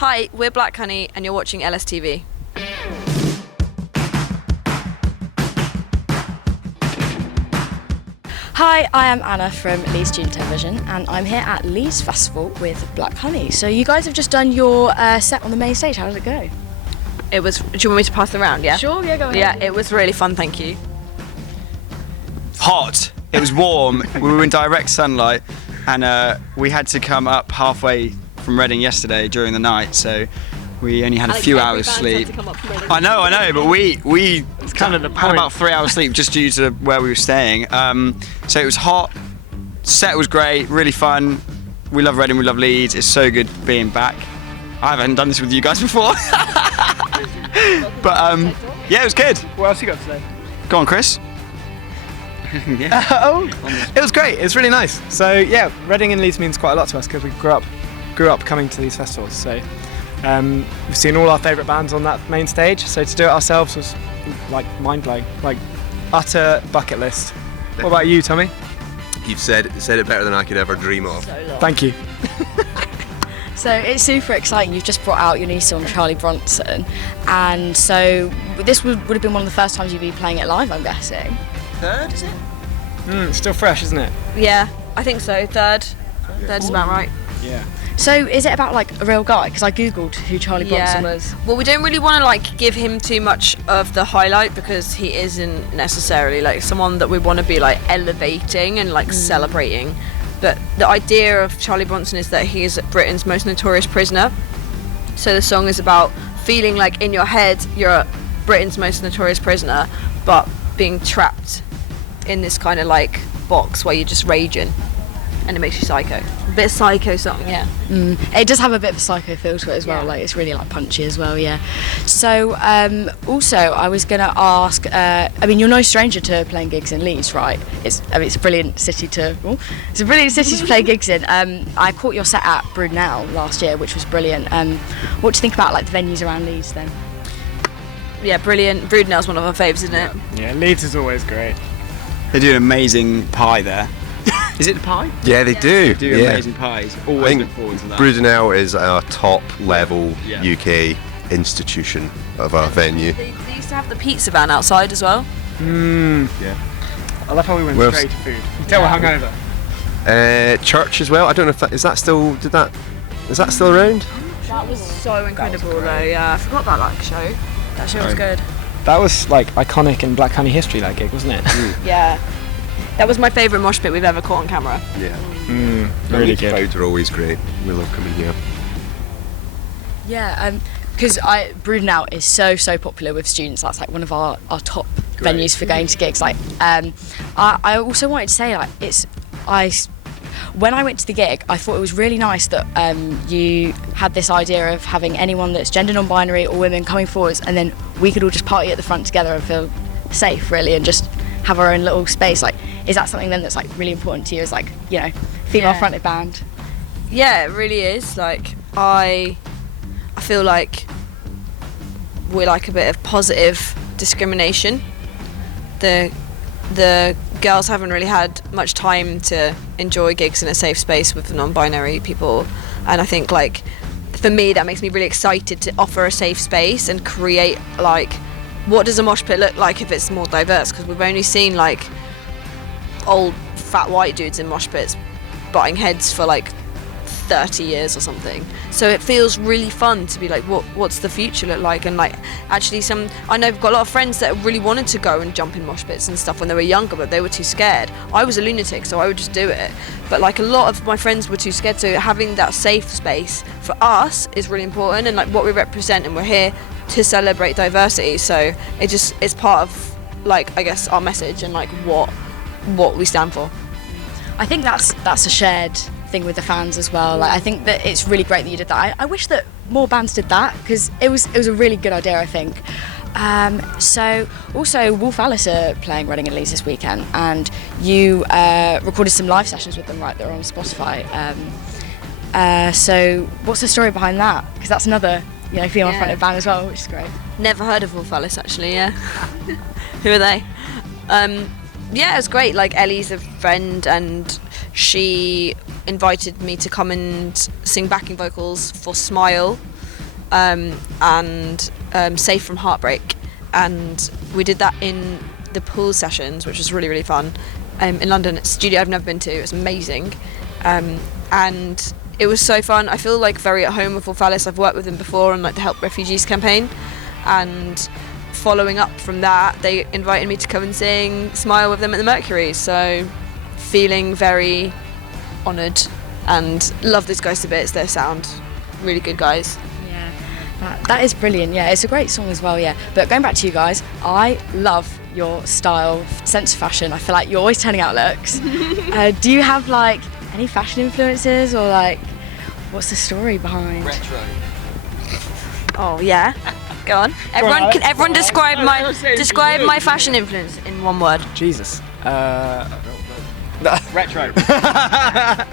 Hi, we're Black Honey and you're watching LSTV. Hi, I am Anna from Leeds Student Television and I'm here at Leeds Festival with Black Honey. So you guys have just done your set on the main stage. How did it go? It was, do you want me to pass it around, yeah? Sure, yeah, go ahead. Yeah, it was really fun, thank you. Hot. It was warm. We were in direct sunlight and we had to come up halfway from Reading yesterday during the night, so we only had a few hours sleep. I know, but we kind of the had about 3 hours sleep just due to where we were staying. So it was hot. Set was great, really fun. We love Reading, we love Leeds. It's so good being back. I haven't done this with you guys before. But yeah, it was good. What else you got today? Go on, Chris. It was great. It was really nice. So yeah, Reading and Leeds means quite a lot to us because we grew up coming to these festivals. So we've seen all our favourite bands on that main stage. So to do it ourselves was like mind blowing, like utter bucket list. What about you, Tommy? You've said it better than I could ever dream of. Thank you. So it's super exciting. You've just brought out your new song, Charlie Bronson, and so this would have been one of the first times you'd be playing it live, I'm guessing. Third, is it? It's still fresh, isn't it? Yeah, I think so. Third's about right. Yeah. So is it about like a real guy? Because I googled who Charlie Bronson was. Well, we don't really want to like give him too much of the highlight because he isn't necessarily like someone that we want to be like elevating and like celebrating. But the idea of Charlie Bronson is that he is Britain's most notorious prisoner. So the song is about feeling like in your head you're Britain's most notorious prisoner, but being trapped in this kind of like box where you're just raging, and it makes you psycho. A bit of psycho song, yeah. It does have a bit of a psycho feel to it as well. Yeah. Like it's really like punchy as well, yeah. So also I was gonna ask. I mean, you're no stranger to playing gigs in Leeds, right? It's a brilliant city to play gigs in. I caught your set at Brood Now last year, which was brilliant. What do you think about like the venues around Leeds then? Yeah, brilliant. Brood Now's one of our faves, isn't it? Yeah, Leeds is always great. They do an amazing pie there. Is it the pie? Yeah, they do. They do yeah. amazing pies. I Always think look forward to that. Brudenell is a top level Yeah. UK institution of our venue. They used to have the pizza van outside as well. Yeah. I love how we went Well, straight to food. You can tell we're hungover. Church as well. I don't know if that is that still around? That was so incredible though, yeah. I forgot about that show. That show was good. That was like iconic in Black Honey history, that gig, wasn't it? Yeah. That was my favourite mosh pit we've ever caught on camera. Yeah. Really The good. crowds are always great. We love coming here. Yeah, because Brood Now is so popular with students. That's like one of our top venues for going to gigs. Like, I also wanted to say when I went to the gig, I thought it was really nice that you had this idea of having anyone that's gender non-binary or women coming forwards, and then we could all just party at the front together and feel safe, really, and just have our own little space. Like, is that something then that's like really important to you as like, you know, female-fronted band? Yeah, it really is. Like, I feel like we're like a bit of positive discrimination. The girls haven't really had much time to enjoy gigs in a safe space with non-binary people, and I think like for me that makes me really excited to offer a safe space and create like what does a mosh pit look like if it's more diverse, because we've only seen like old fat white dudes in mosh pits butting heads for like 30 years or something. So it feels really fun to be like, what's the future look like? And like actually I know I've got a lot of friends that really wanted to go and jump in mosh pits and stuff when they were younger, but they were too scared. I was a lunatic, so I would just do it. But like a lot of my friends were too scared, so having that safe space for us is really important, and like what we represent, and we're here to celebrate diversity. So it's part of like, I guess, our message and like what we stand for. I think that's a shared thing with the fans as well. Like, I think that it's really great that you did that. I wish that more bands did that, because it was a really good idea, I think. So also Wolf Alice are playing Reading and Leeds this weekend, and you recorded some live sessions with them, right? They're on Spotify. So what's the story behind that? Because that's another, you know, female-fronted band as well, which is great. Never heard of Wolf Alice actually. Yeah. Who are they? Yeah, it's great. Like, Ellie's a friend, and she invited me to come and sing backing vocals for Smile, and Safe from Heartbreak, and we did that in the pool sessions, which was really, really fun. In London, it's a studio I've never been to. It was amazing, and it was so fun. I feel like very at home with Orphalis. I've worked with them before on like the Help Refugees campaign, and following up from that, they invited me to come and sing Smile with them at the Mercury. So feeling very honoured, and love these guys to bits. Their sound, really good guys. That is brilliant. Yeah, it's a great song as well. Yeah, but going back to you guys, I love your style, sense of fashion. I feel like you're always turning out looks. Do you have like any fashion influences, or like what's the story behind? Retro. Oh yeah, go on. Can everyone describe my fashion influence in one word? Jesus. Retro.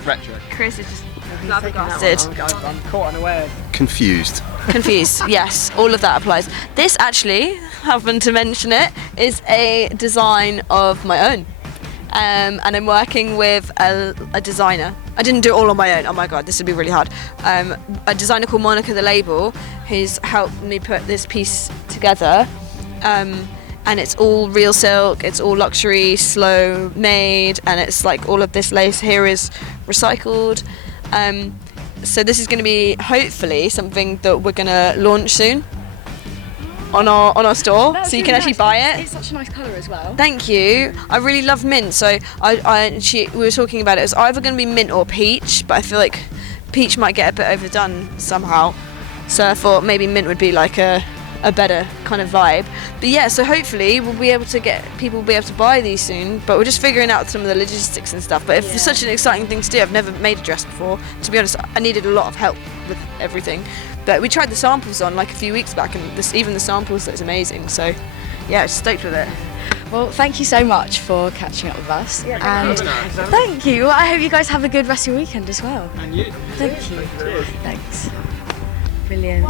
Retro. Chris is just flabbergasted. I'm caught unaware. Confused. Confused. Yes, all of that applies. This actually, happened to mention it, is a design of my own, and I'm working with a designer. I didn't do it all on my own. Oh my god, this would be really hard. A designer called Monica the Label, who's helped me put this piece together. And it's all real silk, it's all luxury, slow made, and it's like all of this lace here is recycled. So this is going to be hopefully something that we're going to launch soon on our store. That's so you really can actually nice. buy it. It's such a nice colour as well. Thank you. I really love mint, so we were talking about it. It's either going to be mint or peach, but I feel like peach might get a bit overdone somehow. So I thought maybe mint would be like a better kind of vibe. But yeah, so hopefully we'll be able to people will be able to buy these soon, but we're just figuring out some of the logistics and stuff. But it's such an exciting thing to do. I've never made a dress before. To be honest, I needed a lot of help with everything. But we tried the samples on like a few weeks back, and even the samples looks amazing. So yeah, stoked with it. Well, thank you so much for catching up with us. Yeah, and thank you. Well, I hope you guys have a good rest of your weekend as well. And you. Thank you. Thanks. Brilliant.